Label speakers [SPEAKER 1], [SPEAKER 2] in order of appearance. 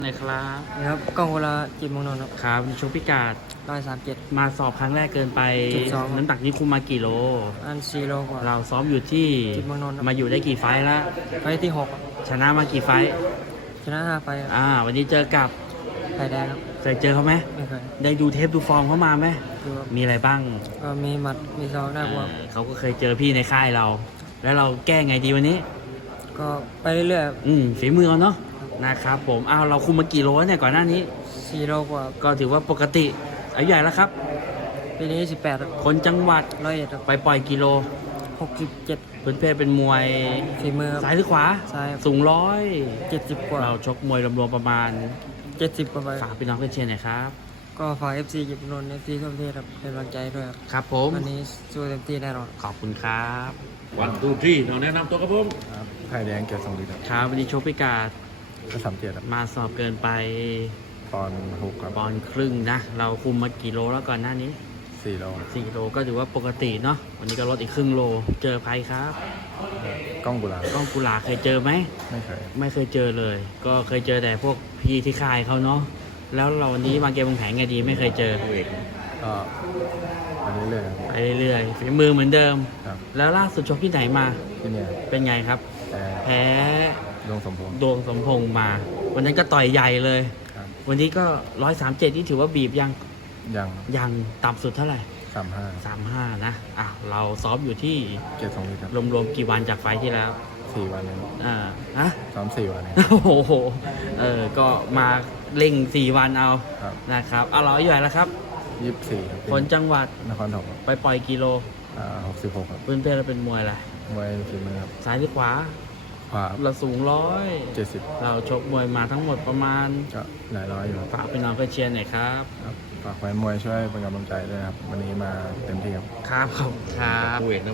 [SPEAKER 1] ไหนครับ
[SPEAKER 2] นะครับกล้องเวลาจิตมงนนท์
[SPEAKER 1] ครับชกพิกาด
[SPEAKER 2] 137
[SPEAKER 1] มาสอบครั้งแรกเกินไป
[SPEAKER 2] 12
[SPEAKER 1] น้ำหนักนี้คุมมากี่โล
[SPEAKER 2] อัน4 โลกว่า
[SPEAKER 1] เราซ้อมอยู่ที่
[SPEAKER 2] จิตรเมืองนนท์ครับ
[SPEAKER 1] มาอยู่ได้กี่ไฟล์ละ
[SPEAKER 2] ไฟล์ที่
[SPEAKER 1] ชนะมากี่ไฟล์
[SPEAKER 2] 6 ชนะ5 ไฟล์ครับ
[SPEAKER 1] วันนี้เจอกับ
[SPEAKER 2] ไข่แดงครับ
[SPEAKER 1] เคยเจอเขาไหม
[SPEAKER 2] ไม่เคย
[SPEAKER 1] ได้ดูเทปดูฟอร์มเขามาไหม
[SPEAKER 2] ดูครับ
[SPEAKER 1] มีอะไรบ้าง
[SPEAKER 2] ก็มีหมัดมีศอกได้กว่า
[SPEAKER 1] เขาก็เคยเจอพี่ในค่ายเรา แล้วเราแก้ไงดีวันนี้
[SPEAKER 2] ก็ไปเรื่อยๆครับ
[SPEAKER 1] ฝีมือเอาเนาะนะครับผมเราคุมมากี่โลเนี่ยก่อนหน้านี้
[SPEAKER 2] 4 โลกว่า
[SPEAKER 1] ก็ถือว่าปกติอายุใหญ่แล้วครับ
[SPEAKER 2] ปีนี้18ครับ
[SPEAKER 1] คนจังหวัด
[SPEAKER 2] 101ครับ
[SPEAKER 1] ไปปล่อยกิโล
[SPEAKER 2] 67
[SPEAKER 1] พื้นเพเป็นมวย
[SPEAKER 2] ฝีมือครับ
[SPEAKER 1] ซ้ายหรือขวา
[SPEAKER 2] ซ้ายครับ
[SPEAKER 1] สูง
[SPEAKER 2] 70 กว่า
[SPEAKER 1] เราชกมวยรวมๆประมาณ
[SPEAKER 2] 70 กว่าไฟล์
[SPEAKER 1] ฝากพี่น้องเพื่อนเชียร์หน่อยครับ
[SPEAKER 2] ก็ฝาก FC จิตรเมืองนนท์ FC ทั่วประเทศครับเป็นกำลังใจด้วยครับ
[SPEAKER 1] ครับผม
[SPEAKER 2] วันนี้สู้เต็มที่แน่นอน
[SPEAKER 1] ขอบคุณครับ
[SPEAKER 3] วันทูที่เราแนะนำตัวครับผม
[SPEAKER 4] ครับไข่แดงเกียรติทรงฤทธิ์ครับ
[SPEAKER 1] ครับวันนี้ชกพิกาด
[SPEAKER 4] ก็สามเจ็ดครับ
[SPEAKER 1] มาสอบเกินไป
[SPEAKER 4] ตอนหกครับ
[SPEAKER 1] ปอนด์ครึ่งนะ เราคุมมากี่โลแล้วก่อนหน้านี้
[SPEAKER 4] 4 โล
[SPEAKER 1] 4 โลก็ถือว่าปกติเนาะวันนี้ก็ลดอีกครึ่งโล เจอใครครับ
[SPEAKER 4] กล้องบุรา
[SPEAKER 1] ก้องกุหลาบเคยเจอไหม
[SPEAKER 4] ไม่เคย
[SPEAKER 1] ไม่เคยเจอเลย ก็เคยเจอแต่พวกพี่ที่ค่ายเขาเนาะแล้วเราวันนี้วางเกมวางแผนไงดีไม่เคยเจอ
[SPEAKER 4] ก็อันนี้เลยครับ
[SPEAKER 1] ไปเรื่อยๆฝีมือเหมือนเดิม
[SPEAKER 4] ครับ
[SPEAKER 1] แล้วล่าสุดชกที่ไหนมา
[SPEAKER 4] ที่เนี่ย
[SPEAKER 1] เป็นไงครับ
[SPEAKER 4] แต่
[SPEAKER 1] แพ้
[SPEAKER 4] ดวงสมพงษ์
[SPEAKER 1] ดวงสมพงษ์มา วันนั้นก็ต่อยใหญ่เลย
[SPEAKER 4] ครับ
[SPEAKER 1] วันนี้ก็137ที่ถือว่าบีบยัง
[SPEAKER 4] ยัง
[SPEAKER 1] ยังต่ำสุดเท่าไหร่
[SPEAKER 4] 35
[SPEAKER 1] 35นะเราซ้อมอยู่ที่
[SPEAKER 4] เกียรติทรงฤทธิ์ครับ
[SPEAKER 1] รวมๆกี่วันจากไฟล์ที่แล้ว
[SPEAKER 4] 4 วันเอง
[SPEAKER 1] ฮะ
[SPEAKER 4] ซ้อม4 วันเอง
[SPEAKER 1] โอ้โหก็มาเร่ง4 วันเอา
[SPEAKER 4] ครับ
[SPEAKER 1] นะครับเราอายุเท่าไหร่แล้วครับ
[SPEAKER 4] 24ครับ
[SPEAKER 1] คนจังหวัด
[SPEAKER 4] นครถมครับ
[SPEAKER 1] ไปปล่อยกิโล
[SPEAKER 4] 66ครับ
[SPEAKER 1] พื้นเพเราเป็นมวยอะไร
[SPEAKER 4] มวยฝีมือครับ
[SPEAKER 1] ซ้ายหรือขวา
[SPEAKER 4] ขวา
[SPEAKER 1] เราสูง
[SPEAKER 4] 70
[SPEAKER 1] เราชกมวยมาทั้งหมดประมาณ
[SPEAKER 4] ก็หลายร้อยอยู่ครับ
[SPEAKER 1] ฝากพี่น้องเพื่อนเชียร์หน่อยครับ
[SPEAKER 4] ครับฝากแฟนมวยช่วยเป็นกำลังใจด้วยครับ วันนี้มาเต็มที่ครับ
[SPEAKER 1] ครับขอบคุณครับ
[SPEAKER 3] คู่เอกนะ